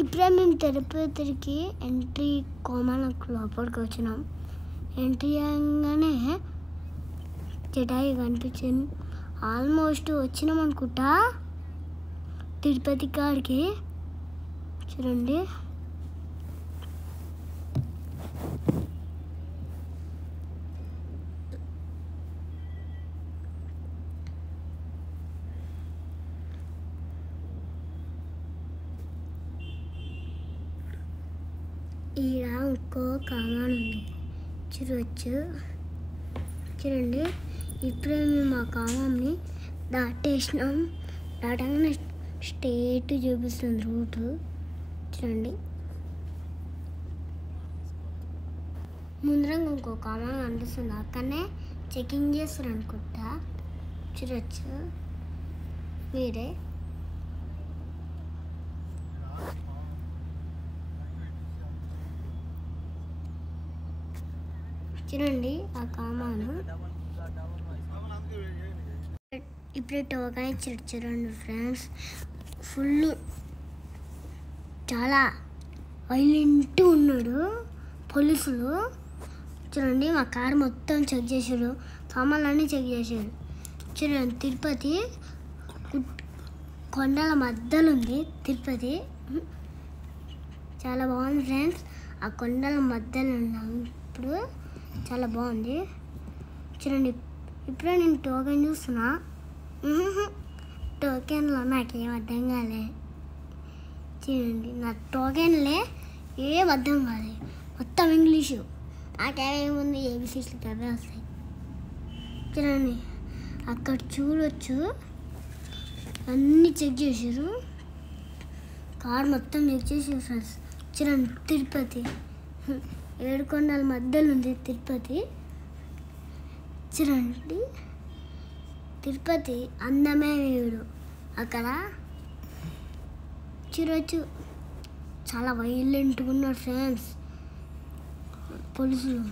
ఇప్పుడే మేము తిరుపతికి ఎంట్రీ కోమాలకు లోపలికి వచ్చినాం. ఎంట్రీ అయ్యంగానే జటాయి కనిపించింది. ఆల్మోస్ట్ వచ్చినాం అనుకుంటా తిరుపతి కాడికి. చూడండి, ఈడ ఇంకో కామాన్ ఉంది చూడవచ్చు. చూడండి, ఇప్పుడే మేము ఆ కామాన్ని దాటేసినాం. దాటంగానే స్ట్రేట్ చూపిస్తుంది రూటు. చూడండి, ముందర ఇంకో కామాన్ కనిపిస్తుంది. అక్కడనే చెకింగ్ చేస్తారు అనుకుంటా. చూడవచ్చు మీరే. చూడండి ఆ కామాను ఇప్పుడే టోకెన్ ఇచ్చాడు. చూడండి ఫ్రెండ్స్, ఫుల్ చాలా వైలెంట్ ఉన్నాడు పోలీసులు. చూడండి, మా కారు మొత్తం చెక్ చేశారు, సామాన్లన్నీ చెక్ చేశారు. చూడండి, తిరుపతి కొండల మధ్యలో ఉంది. తిరుపతి చాలా బాగుంది ఫ్రెండ్స్. ఆ కొండల మధ్యలో ఉన్నాం ఇప్పుడు, చాలా బాగుంది. చూడండి, ఇప్పుడే నేను టోకెన్ చూస్తున్నా. టోకెన్లో నాకేం అర్థం కాలే. చూడండి, నా టోకెన్లే ఏం అర్థం కాలేదు, మొత్తం ఇంగ్లీషు. నాకేమేముంది ఏబిసిస్లు అవే వస్తాయి. చూడండి, అక్కడ చూడవచ్చు అన్నీ చెక్ చేసారు, కార్ మొత్తం చెక్ చేసారు ఫ్రెండ్స్. చూడండి, తిరుపతి 7 కొండల మధ్యలో ఉంది తిరుపతి. చూడండి, తిరుపతి అందమే వేడు. అక్కడ చూడవచ్చు చాలా వైలెంట్గా ఉన్నారు ఫ్రెండ్స్ పోలీసులు.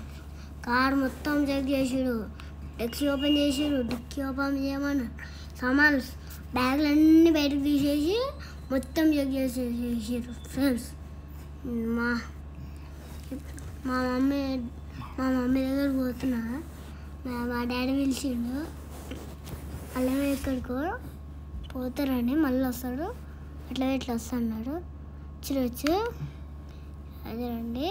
కార్ మొత్తం చెక్ చేసాడు, డిక్కీ ఓపెన్ చేసాడు, డిక్కీ ఓపెన్ చేయమన్నారు. సామాన్లు బ్యాగులు అన్నీ బయటకు తీసేసి మొత్తం చెక్ చేసేసారు ఫ్రెండ్స్. మా మమ్మీ దగ్గరికి పోతున్నా. మా డాడీ పిలిచిండు, అలాగే ఎక్కడికో పోతారని మళ్ళీ వస్తాడు, అట్లా ఇట్లా వస్తున్నాడు. చూడవచ్చు అదేనండి.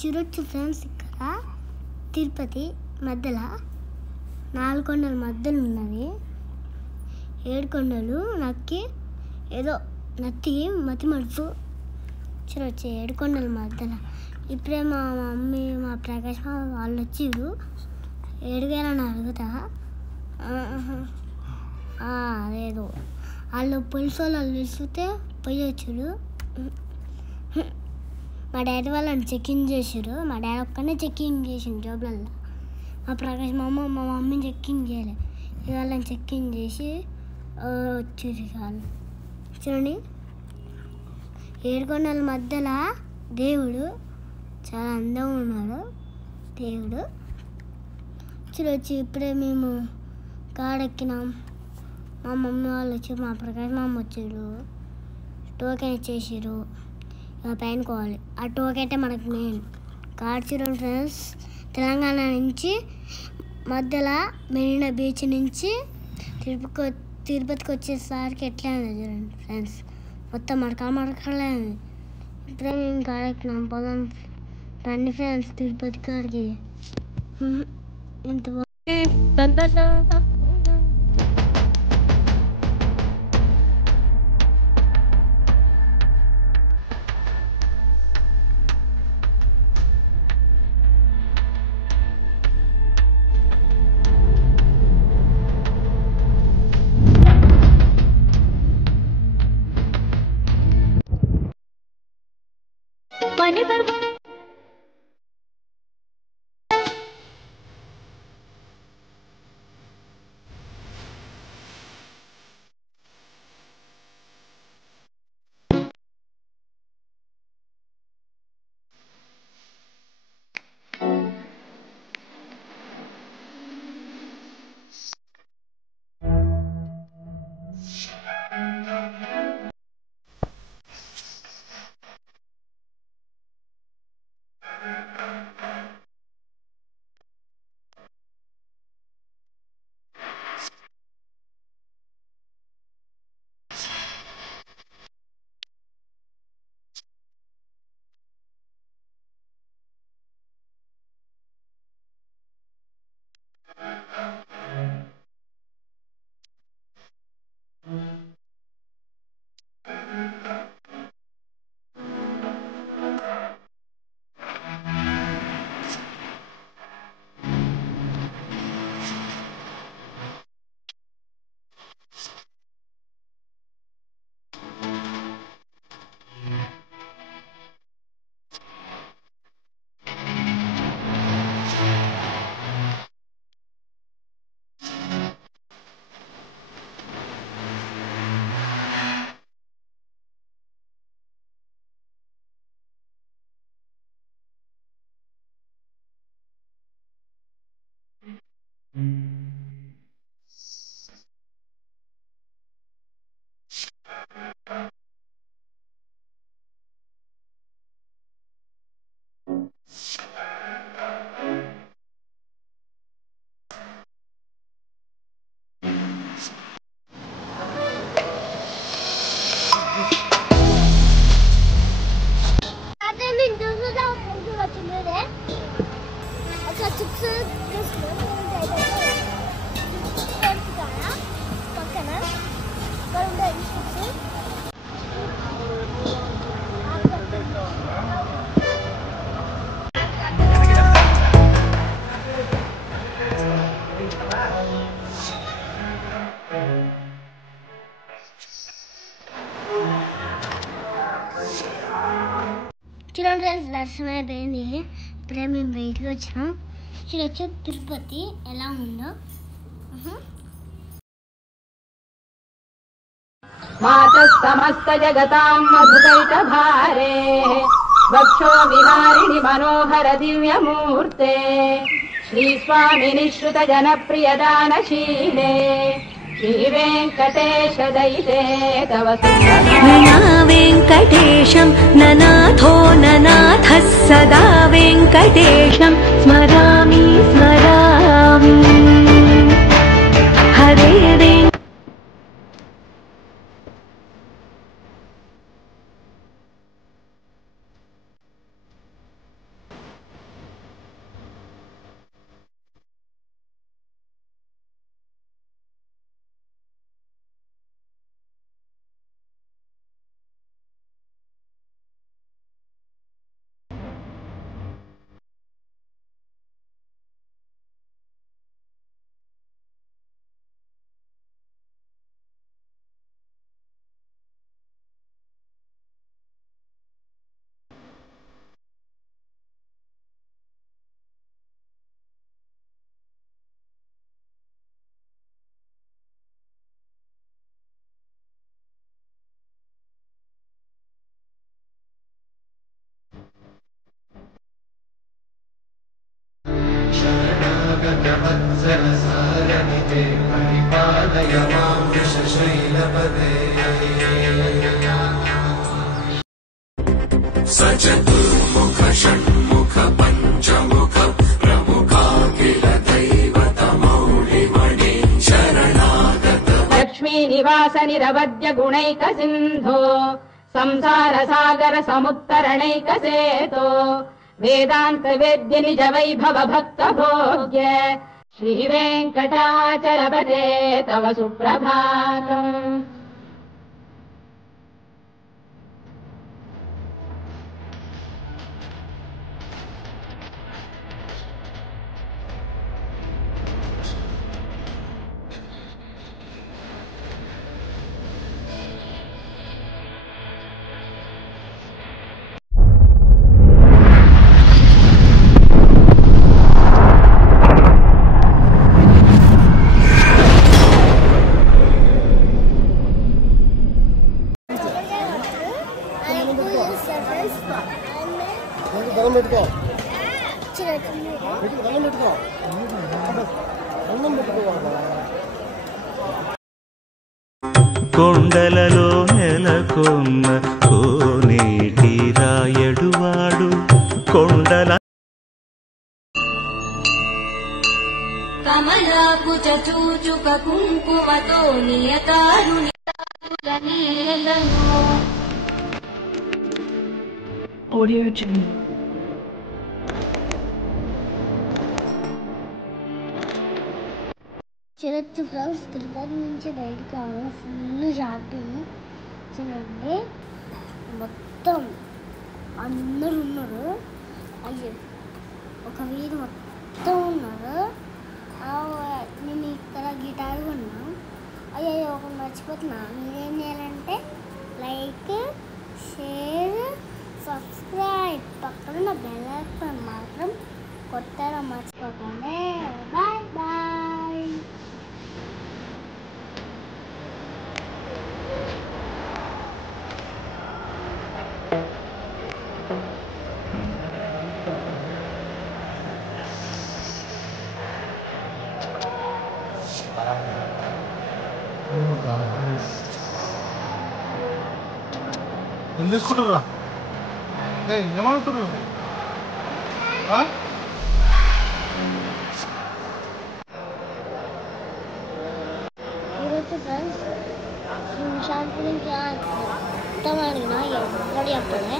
చూడవచ్చు ఫ్రెండ్స్, ఇక్కడ తిరుపతి మధ్యలో 4 కొండల మధ్యలో ఉన్నది. 7 కొండలు నక్కి ఏదో మతి మడుపు. చూడవచ్చు 7 కొండల మధ్యలో. ఇప్పుడే మా మమ్మీ మా ప్రకాష్ వాళ్ళు వచ్చిర్రు. 7,000 అని అడుగుతా. అదేదో వాళ్ళు పోలీసు వాళ్ళు పిలిస్తే పోయి వచ్చారు. మా డాడీ వాళ్ళని చెక్కింగ్ చేసారు. మా డాడీ ఒక్కనే చెక్కింగ్ చేసిండు జాబ్లల్లో. మా ప్రకాష్ మా మమ్మీని చెక్కింగ్ చేయలే. వాళ్ళని చెక్కింగ్ చేసి వచ్చారు వాళ్ళు. చూడండి, 7 కొండల మధ్యలో దేవుడు చాలా అందంగా ఉన్నాడు దేవుడు. చూడవచ్చు, ఇప్పుడే మేము కాడెక్కినాం. మా మమ్మీ వాళ్ళు వచ్చి మా ప్రకాష్ మామ వచ్చారు, టోకెన్ ఇచ్చేసారు. ఇక పైన కోవాలి. ఆ టోకెన్ మనకు మెయిన్. కార్ చూడండి ఫ్రెండ్స్, తెలంగాణ నుంచి మధ్యలో మెరీనా బీచ్ నుంచి తిరుపతికి వచ్చేసరికి ఎట్లా ఉంది చూడండి ఫ్రెండ్స్, మొత్తం మడకలే ఉంది. ఇప్పుడే మేము కాడెక్కినాం. పోదాం రండి ఫ్రెండ్స్ తిరుపతి కాడికి. ఎంత చూడండి ఫ్రెండ్స్, దర్శనం అయిపోయింది. ఇప్పుడే మేము బయటకు వచ్చినాం. చూడొచ్చు తిరుపతి ఎలా ఉందో. మాతస్తమస్త జగతాం మధుకైట భారే వక్షో విహారిణి మనోహర దివ్యమూర్తే శ్రీ స్వామి నిశ్రుత జనప్రియదానశీలే శ్రీ వెంకటేశ దయితే తవ ననా వెంకటేశం ననాథో ననాథః సదా వెంకటేశం స్మరామి స్మరామి హరే शरणागतवत्सलसारनिते परिपालय मां वृषशैलपदे सचतुर्मुख षण्मुख पञ्चमुख प्रमुखाखिल दैवतमौलिमणि शरणागत लक्ष्मीनिवास निरवद्य गुणैक सिन्धो संसार सागर समुत्तरणैक सेतो वेदांत वेद्य निज वैभव भक्त भोग्य श्री वेंकटाचलपते तव सुप्रभातम्। కొండలలో నెలకొన్న కోనేటి రాయడువాడు కొండల కమలాకుచ చూచుక కుంకుమతో నియతారుణితారులనీలను Audio Journey. చూడొచ్చు ఫ్రెండ్స్, తిరుపతి నుంచి బయటకు రావడం ఫుల్ షాపింగ్. చూడండి మొత్తం అందరూ ఉన్నారు. అయ్యో ఒక వీధి మొత్తం ఉన్నారు. నేను ఇక్కడ గిటార్ కొన్నా. అయ్యో ఒక మర్చిపోతున్నా. మీరేం చేయాలంటే లైక్, షేర్, సబ్స్క్రైబ్, పక్కన బెల్ ఐకాన్ మాత్రం కొట్టడం మర్చిపోకండి. Bye bye. ఏం తీసుకుంటారా? ఏమంటారు? ఈరోజు ఫ్రెండ్స్ షాంపూ గురించి మొత్తం అడిగినా ఎవరు చెప్పలే.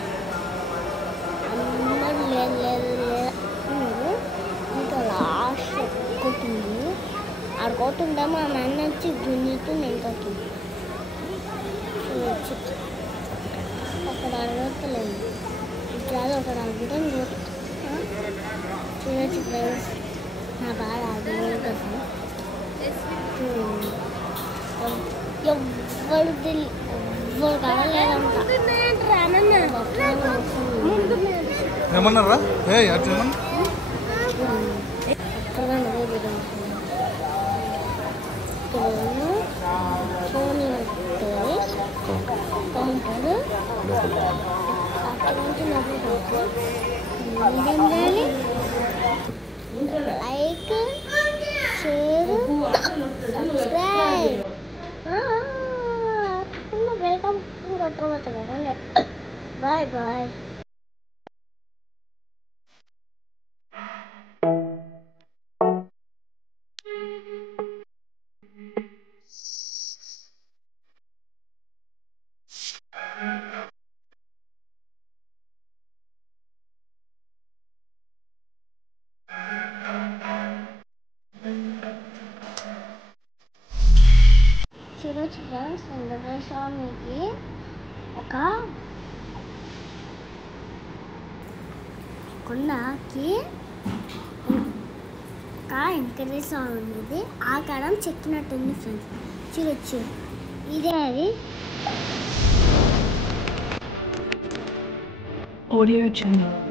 అందరూ లేదు లేదు లేదు. ఇంకా లాస్ట్ కొట్టింది. ఆడ కొట్టుంటే మా నాన్న వచ్చి గుంజుతూ నేను తగ్గింది. చూడొచ్చు అక్కడ అడగలేదు. ఇట్లా ఒకటి అడగడం చూడొచ్చు ఫ్రెండ్స్. నా బాధ అది కోసం ఎవరు ఏమన్నారా అట్లా like share subscribe welcome bye bye. ఈరోజు ఫ్రెండ్స్ వెంకటేశ్వర స్వామికి ఒక కొండకి వెంకటేశ్వర స్వామి ఉంది. ఆకారం చెక్కినట్టుంది ఫ్రెండ్స్. చూడొచ్చు. ఇదే అది. Audio Jungle.